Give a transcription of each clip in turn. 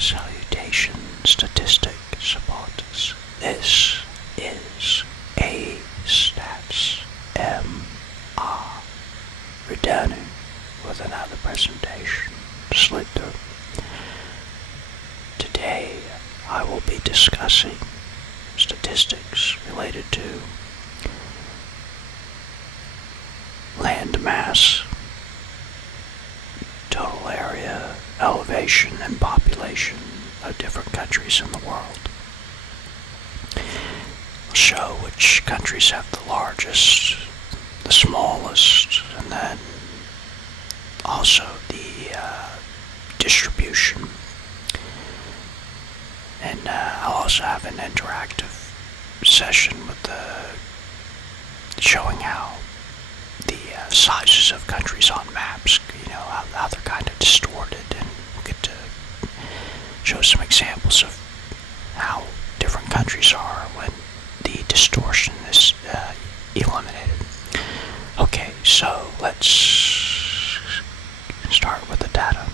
Salutation, statistic supporters. This is A Stats M.R. returning with another presentation. Slip through. Today I will be discussing statistics related to landmass, total area, elevation, and population of different countries in the world. I'll show which countries have the largest, the smallest, and then also the distribution. And I'll also have an interactive session with showing how the sizes of countries on maps, how they're kind of distorted, and we'll get to show some examples of how different countries are when the distortion is eliminated. Okay, so let's start with the data.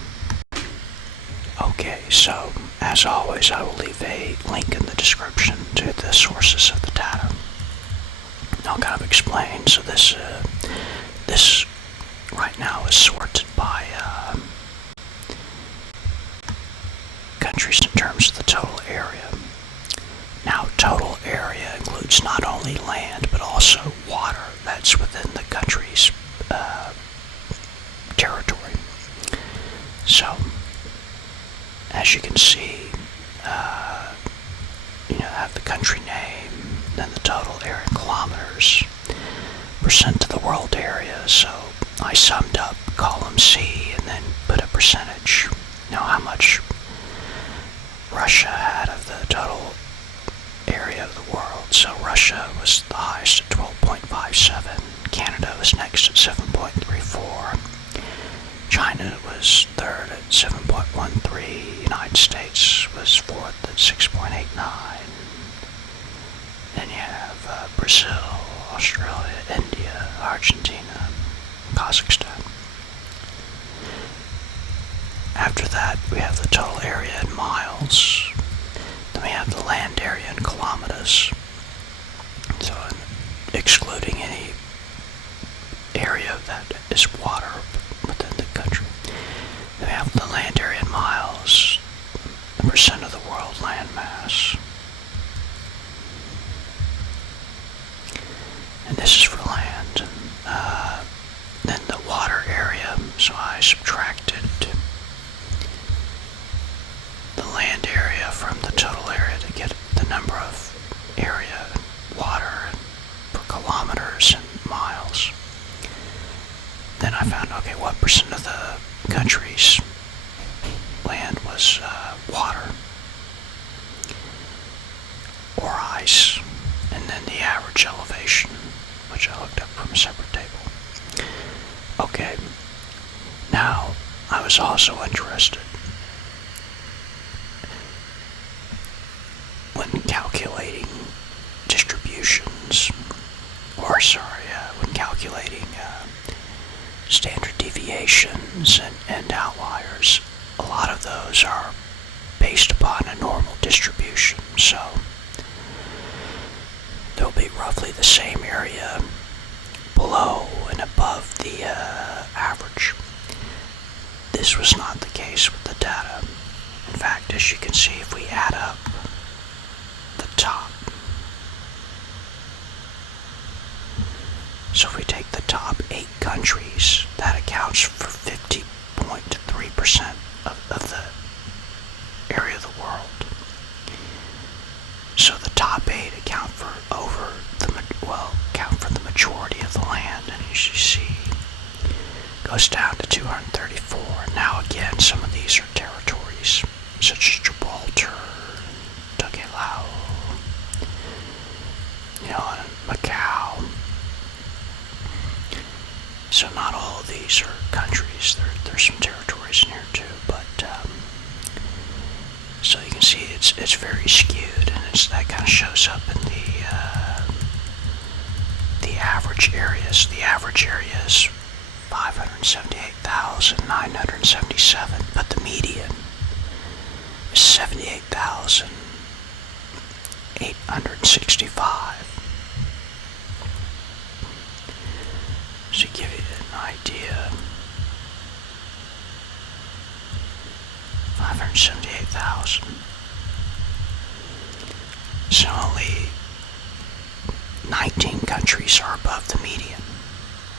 Okay, so as always, I will leave a link in the description to the sources of the data. I'll kind of explain. So this right now is sorted by countries in terms of the total area. Now, total area includes not only land but also water that's within the country's territory. So, as you can see, have the country name, then the total area in kilometers, percent of the world area. So I summed up column C and then put a percentage. How much Russia had of the total area of the world. So Russia was the highest at 12.57. Canada was next at 7.34. China was third at 7.13. United States was fourth at 6.89. Then you have Brazil, Australia, India, Argentina, Kazakhstan. After that, we have the total area in miles. Then we have the land area in kilometers. So excluding any area that is water within the country. Then we have the land area in miles, the percent of the world land mass. And this is for land. Then the water area, so I subtracted the land area from the total area to get the number of area, water, per kilometers and miles. Then I found, what percent of the country's land was water or ice, and then the average elevation, which I looked up from a separate table. Okay, now I was also interested when calculating distributions, when calculating standard deviations and outliers. A lot of those are based upon a normal distribution, so there'll be roughly the same area below and above the average. This was not the case with the data. In fact, as you can see, if we add up the top, so if we take the top 8 countries, that accounts for 50.3% of the area of the world. So the top 8 account for the majority of the land, and as you see, goes down to 234. Now again, some of these are territories, such as Gibraltar, Tokelau, and Macau. So not all of these are countries. There's some territories in here too, but so you can see it's very skewed, and that kind of shows up in the average areas. The average area is 578,977, but the median is 78,865. To give you an idea, 578,000. So only 19 countries are above the median,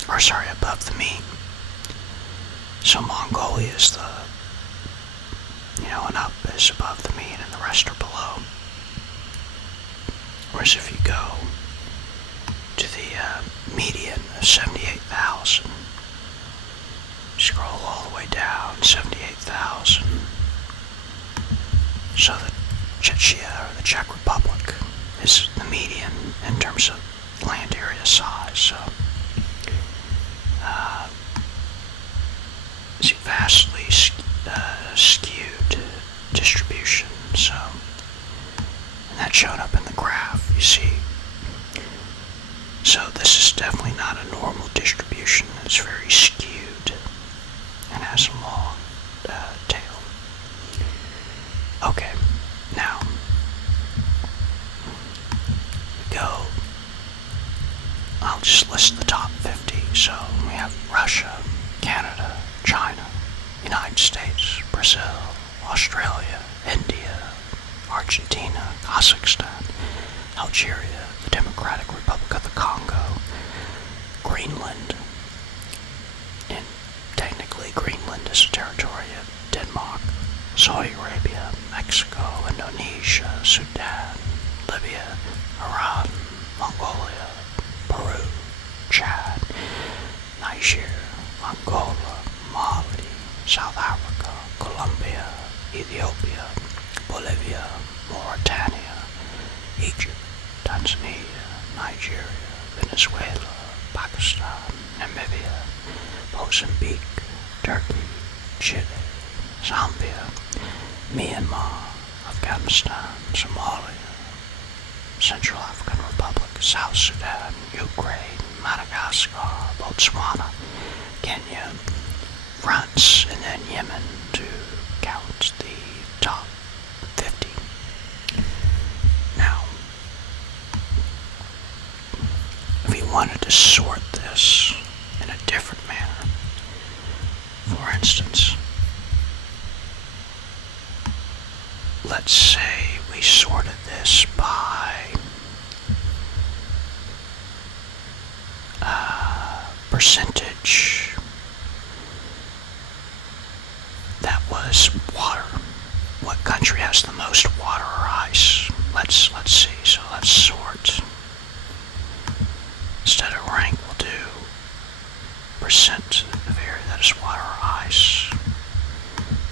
above the mean. So Mongolia is and up is above the mean, and the rest are below. Whereas if you go to the median of 78,000, scroll all the way down, 78,000. So the Czechia, or the Czech Republic, is the median in terms of land area size. So it's vastly skewed distribution. So, and that's shown up in the graph, you see. So this is definitely not a normal distribution. It's very skewed and has a long tail. Okay, now I'll just list the top 50. So we have Russia, Canada, China, United States, Brazil, Australia, India, Argentina, Kazakhstan, Algeria, the Democratic Republic of the Congo, Greenland, and technically Greenland is a territory of Denmark, Saudi Arabia, Mexico, Indonesia, Sudan, Libya, Iran, Mongolia, Peru, Chad, Niger, Angola, Mali, South Africa, Colombia, Ethiopia, Bolivia, Mauritania, Egypt, Tanzania, Nigeria, Venezuela, Pakistan, Namibia, Mozambique, Turkey, Chile, Zambia, Myanmar, Afghanistan, Somalia, Central African Republic, South Sudan, Ukraine, Madagascar, Botswana, Kenya, France, and then Yemen to count the top 50. Now, if you wanted to sort this in a different manner, for instance, let's say we sorted this by percentage that was water. What country has the most water or ice? Let's see. So let's sort. Instead of rank, we'll do percent of area that is water or ice.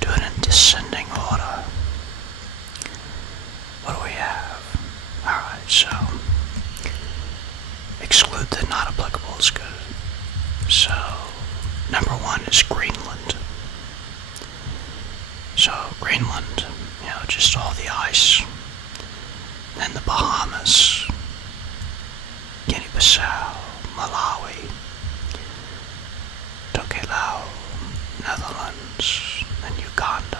Do it in descending order. What do we have? Alright, so exclude the not applicable is good. So number 1 is Greenland. So Greenland, just all the ice. Then the Bahamas, Guinea-Bissau, Malawi, Tokelau, Netherlands, then Uganda,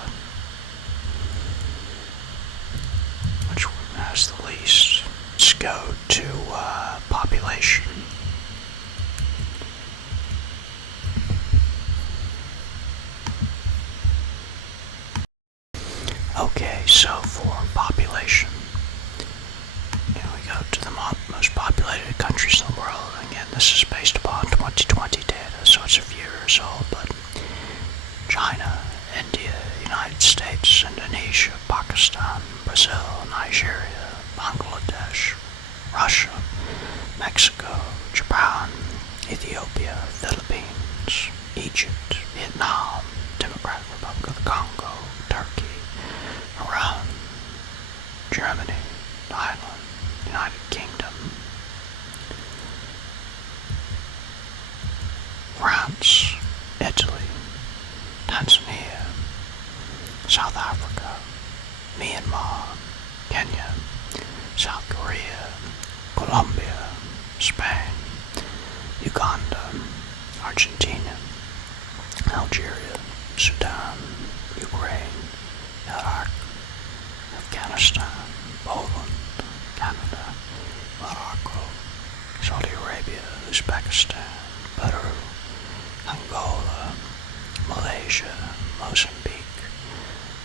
which one has the least. Let's go to population. Okay, so for population, we go to the most populated countries in the world. Again, this is based upon 2020 data, so it's a few years old, but China, India, United States, Indonesia, Pakistan, Brazil, Nigeria, Bangladesh, Russia, Mexico, Japan, Ethiopia, Philippines, Egypt, Vietnam, Democratic Republic of the Congo, Turkey, Iran, Germany, Ireland, United Kingdom, France, Italy, Tanzania, South Africa, Myanmar, Kenya, South Korea, Colombia, Spain, Uganda, Argentina, Algeria, Sudan, Ukraine, Iraq, Afghanistan, Poland, Canada, Morocco, Saudi Arabia, Uzbekistan, Peru, Angola, Malaysia, Mozambique,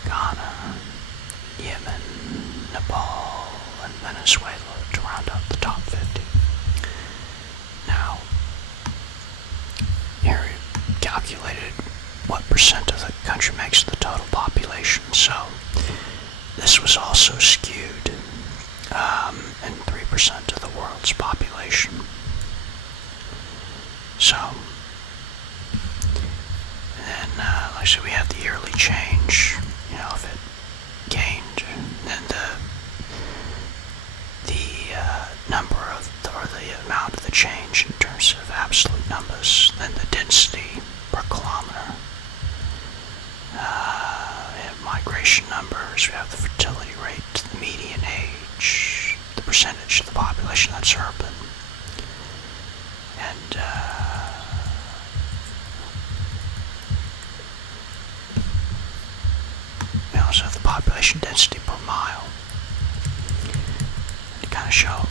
Ghana, Yemen, Nepal, and Venezuela to round out the top 50. Now, here we calculated what percent of the country makes the total population, so this was also skewed, and 3% of the world's population. So, and then, like I said, we have the yearly change. If it gained, then the number of, or the amount of the change in terms of absolute numbers, then the density per kilometer. We have migration numbers, we have the fertility rate, the median age, the percentage of the population that's urban, and we also have the population density per mile to kind of show.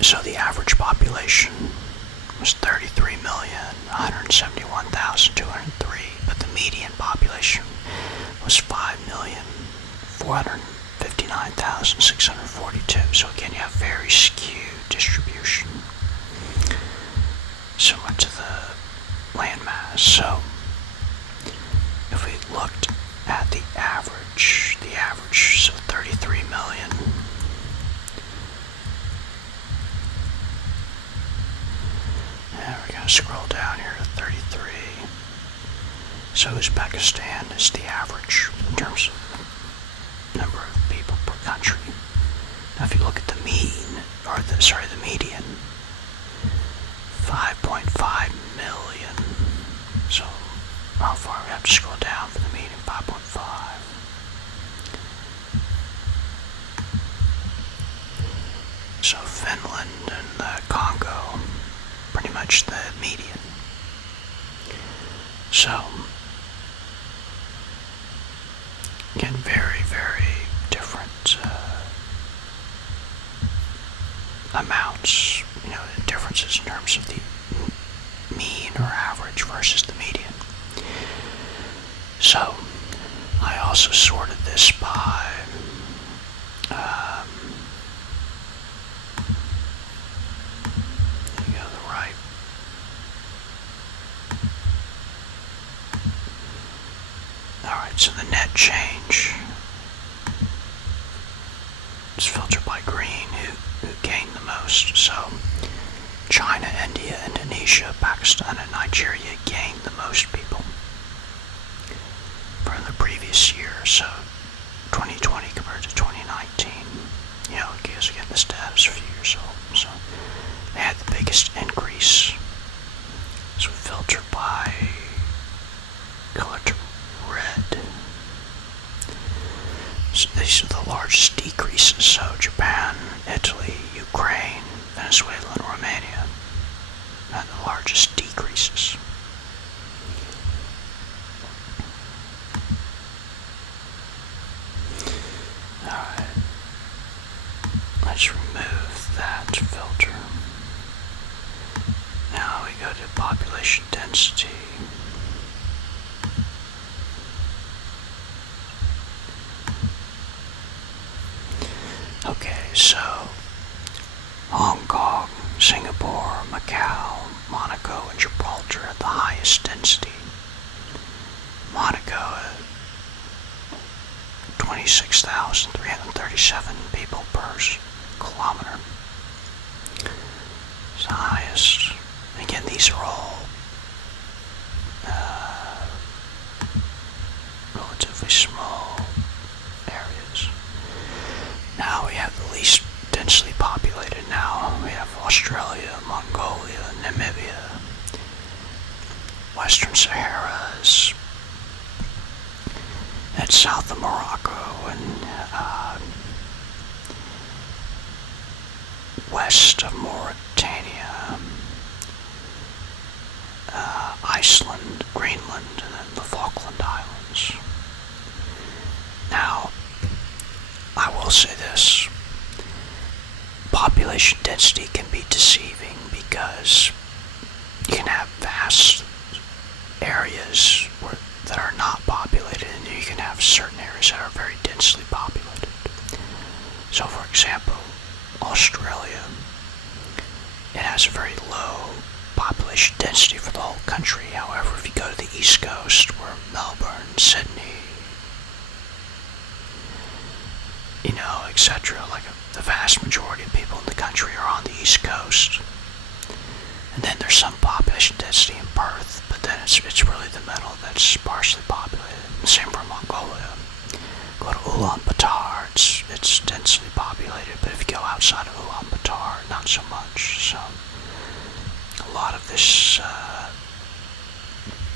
So the average population was 33,171,203, but the median population was 5,459,642. So again, you have very skewed distribution, similar to the landmass. So if we looked at the average, so 33 million. And we're going to scroll down here to 33. So Uzbekistan is the average in terms of number of people per country. Now if you look at the mean, or the median, 5.5 million. So how far we have to scroll down for the median? 5.5. So Finland and Congo, pretty much the median. So, again, very, very different amounts, differences in terms of the mean or average versus the median. So, I also sorted this by so the net change is filtered by green, who gained the most. So China, India, Indonesia, Pakistan, and Nigeria gained the most people from the previous year. So 2020 compared to 2019. Because again, this data is a few years old. So they had the biggest increase. So we filtered by color to red. So these are the largest decreases. So Japan, Italy, Ukraine, Venezuela, and Romania had the largest decreases. Alright. Let's remove that filter. Now we go to population density. Okay, so Hong Kong, Singapore, Macau, Monaco, and Gibraltar had the highest density. Monaco at 26,337 people per kilometer. It's the highest. And again, these are all relatively small areas. Now we have the least densely populated now. We have Australia, Mongolia, Namibia, Western Saharas, and south of Morocco, and west of Mauritania, Iceland, Greenland, and then the Falkland Islands. Now, population density can be deceiving because you can have vast areas that are not populated, and you can have certain areas that are very densely populated. So, for example, Australia, it has a very low population density for the whole country. However, if you go to the East Coast, where Melbourne, Sydney, etc., like the vast majority of people in the country are on the East Coast. And then there's some population density in Perth, but then it's really the middle that's sparsely populated. Same for Mongolia. Go to Ulaanbaatar, it's densely populated, but if you go outside of Ulaanbaatar, not so much. So a lot of this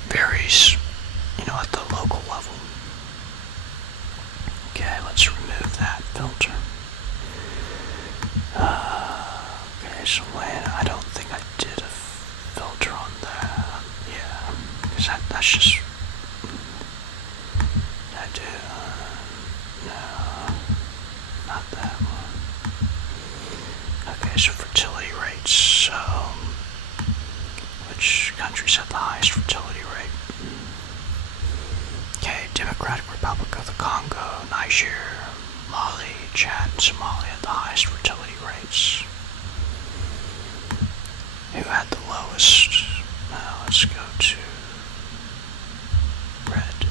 varies, at the local level. Okay, let's remove that filter. Okay, so I don't think I did a filter on that. Yeah, because that's just... I do... no, not that one. Okay, so fertility rates. So, which countries have the highest fertility rate? Okay, Democratic Republic of the Congo, Niger, Mali, Chad, and Somalia had the highest fertility rates. Who had the lowest? Now let's go to red.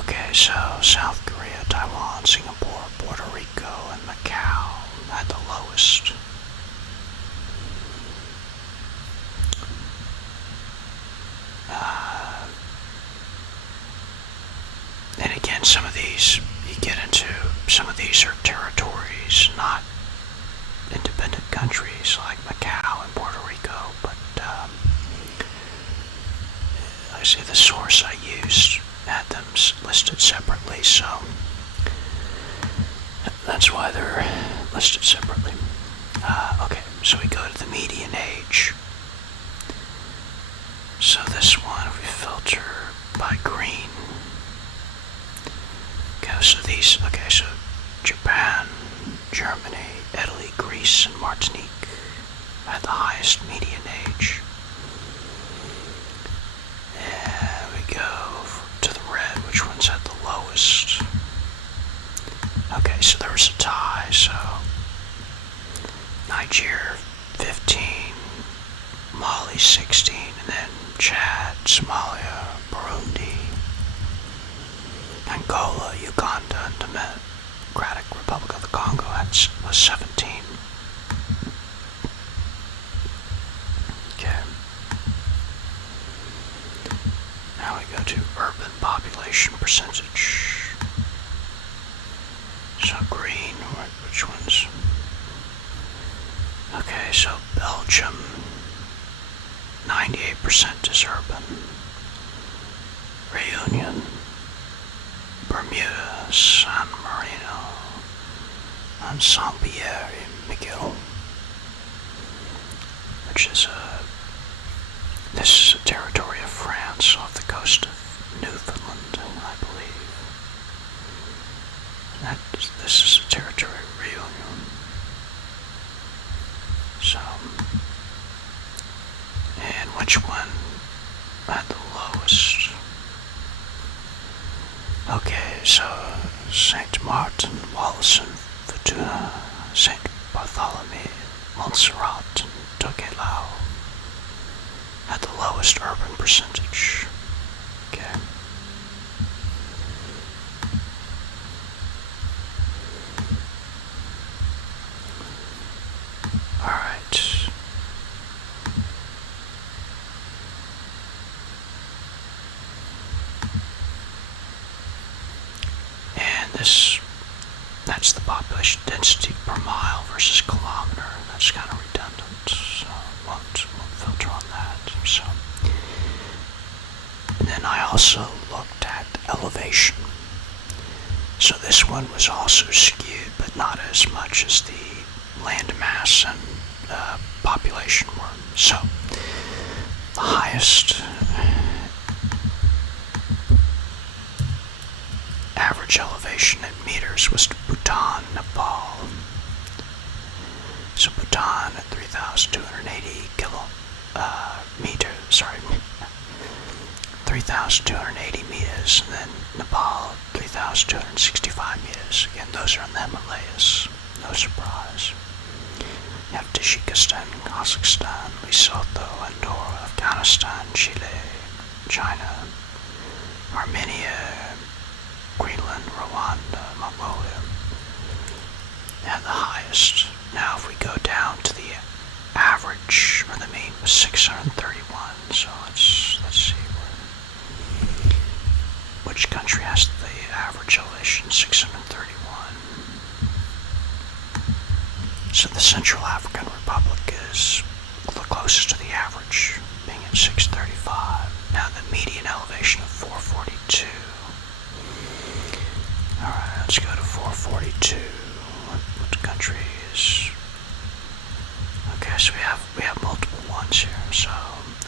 Okay, so South Korea, Taiwan, Singapore, Puerto Rico, and Macau had the lowest. And again, some of these are territories, not independent countries like Macau and Puerto Rico, but I see the source I used had them listed separately, so that's why they're listed separately. Okay, so we go to the median age. So this one, if we filter by green, so Japan, Germany, Italy, Greece, and Martinique had the highest median age. And we go to the red, which ones had the lowest. Okay, so there was a tie, so Niger 15, Mali 16, and then Chad, Somalia, Burundi, Angola, Uganda, and Democratic Republic of the Congo was 17. Okay. Now we go to urban population percentage. So green, which ones? Okay, so Belgium, 98% is urban. Reunion, Bermuda, San Marino, and Saint-Pierre and Miquelon, which is this is a territory of France off the coast of Newfoundland, I believe. This is a territory of Reunion. So, and which one had the lowest? Okay, so Saint Martin, Wallis and Futuna, Saint Bartholomew, Montserrat, and Tokelau had the lowest urban percentage. Okay. Alright. And that's the population density per mile versus kilometer. That's kind of redundant, so won't filter on that. So, and then I also looked at elevation. So this one was also skewed, but not as much as the landmass and population were. So the highest average elevation in meters was Bhutan, Nepal, So Bhutan at 3,280 meters, 3,280 meters, and then Nepal 3,265 meters. Again, those are in the Himalayas. No surprise. You have Tajikistan, Kazakhstan, Lesotho, Andorra, Afghanistan, Chile, China, Armenia, Greenland, Rwanda, Mongolia. And the highest. Now if we go down to the average, or the mean, was 631. So let's see which country has the average elevation, 631. So the Central African Republic is the closest to the average, being at 635. Now the median elevation of 442. Alright, let's go to 442. What country is... Okay, so we have multiple ones here. So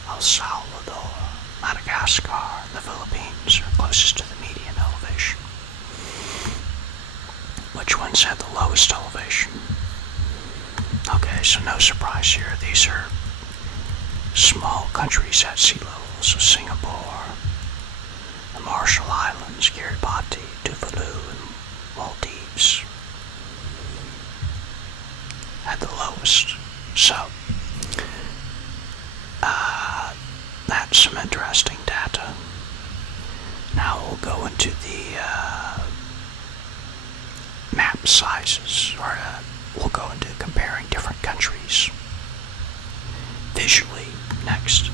El Salvador, Madagascar, and the Philippines are closest to the median elevation. Which ones had the lowest elevation? Okay, so no surprise here. These are small countries at sea level. So Singapore, the Marshall Islands, Kiribati, Tuvalu, and Maldives had the lowest. So, that's some interesting data. Now we'll go into the map sizes, or we'll go into comparing different countries visually next.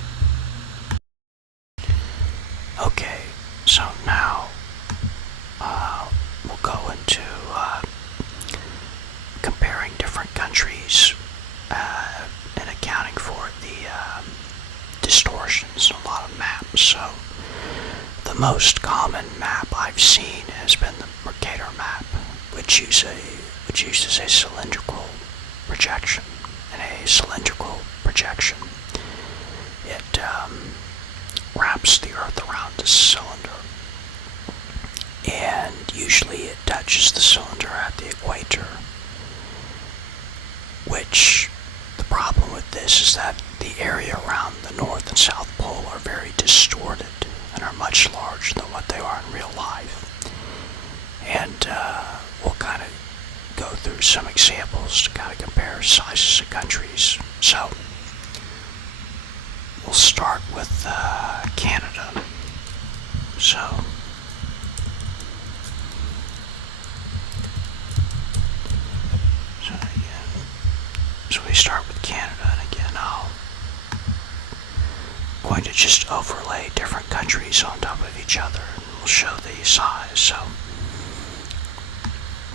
Okay, so now we'll go into comparing different countries and accounting for the distortions in a lot of maps. So the most common map I've seen has been the Mercator map, which uses a cylindrical projection. And a cylindrical projection, it wraps the Earth around a cylinder, and usually it touches the cylinder at the equator, which the problem with this is that the area around the North and South Pole are very distorted and are much larger than what they are in real life. And we'll kind of go through some examples to kind of compare sizes of countries. So we'll start with Canada. So we start with Canada, and again I'm going to just overlay different countries on top of each other, and we'll show the size. So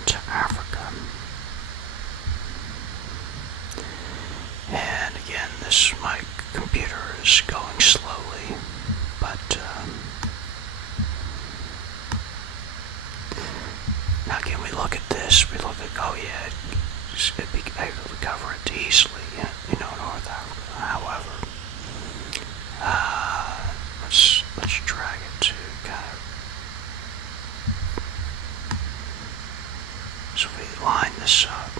to Africa, and again my computer is going slowly, but now again we look at this, we look at, oh yeah, it'd be able to cover it easily, North Africa. However, let's drag it to kind of, so we line this up,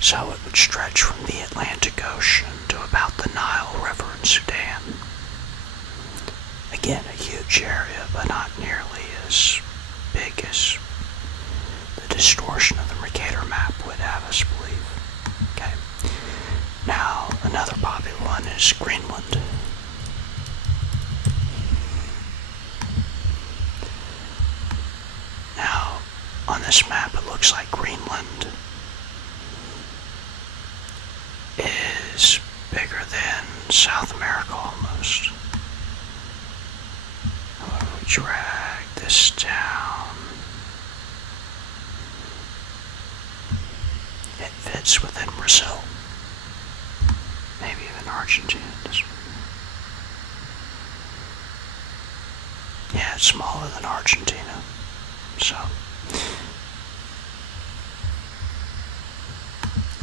so it would stretch from the Atlantic Ocean to about the Nile River in Sudan. Again, a huge area, but not nearly as big as the distortion of the Mercator map would have us believe. Okay. Now, another popular one is Greenland. Now, on this map, it looks like Greenland is bigger than South America almost. However, we drag this down, it fits within Brazil, maybe even Argentina. Yeah, it's smaller than Argentina. So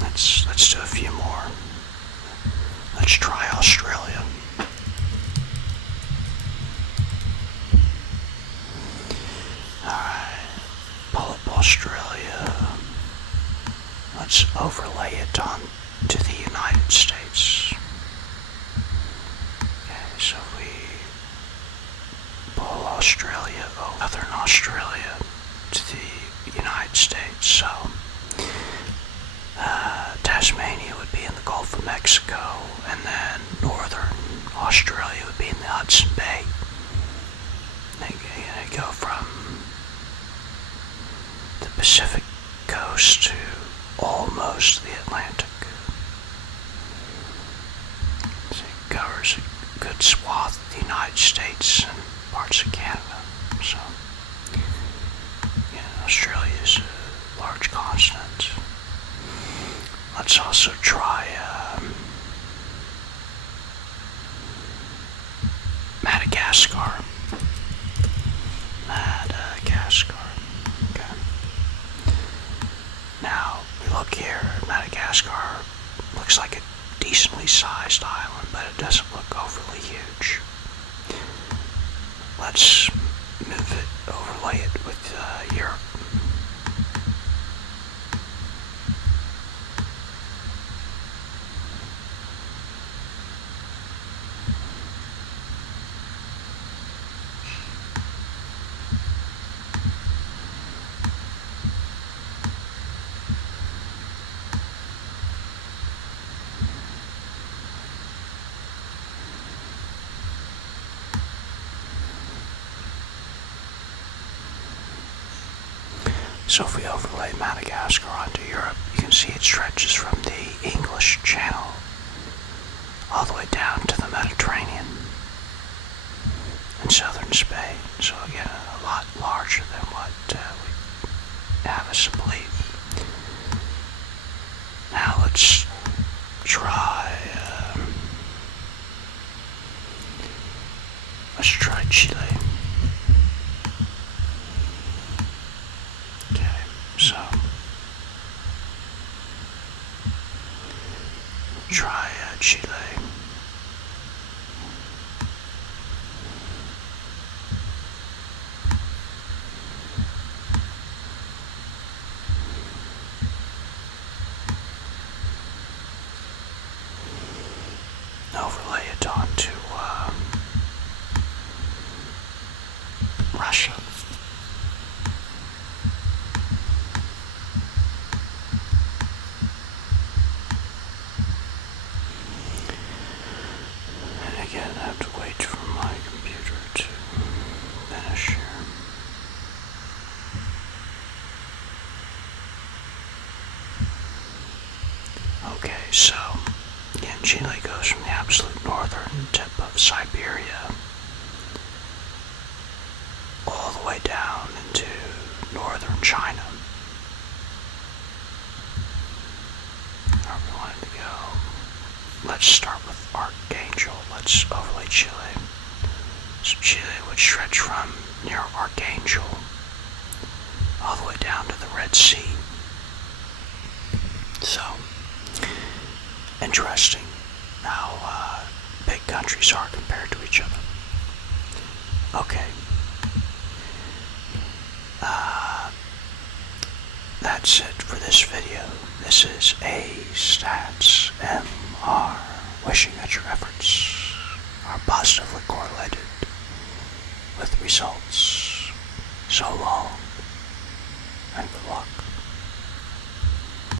let's do a few more. Let's try Australia. Alright, pull up Australia. let's overlay it on to the United States. Okay, so we pull Australia, Southern Australia to the United States. So Tasmania would be in the Gulf of Mexico, and then northern Australia would be in the Hudson Bay. They go from the Pacific coast to almost the Atlantic. So it covers a good swath of the United States and parts of Canada. So, Australia is a large continent. Let's also try Madagascar. Okay. Now, we look here, Madagascar looks like a decently sized island, but it doesn't look overly huge. Let's overlay it with Europe. So if we overlay Madagascar onto Europe, you can see it stretches from the English Channel all the way down to the Mediterranean and southern Spain. So again, a lot larger than what we have us to believe. Now let's try Chile. So, try Chile. Overlay it onto Russia. Again, I have to wait for my computer to finish here. Okay, so again, Chile goes from the absolute northern tip of Siberia all the way down into northern China. Where we wanted to go. Let's start with Archangel. Let's overlay Chile. So Chile would stretch from near Archangel all the way down to the Red Sea. So, interesting how big countries are compared to each other. Okay. That's it for this video. This is A Stats MR, wishing that your efforts are positively correlated with results. So long, and good luck.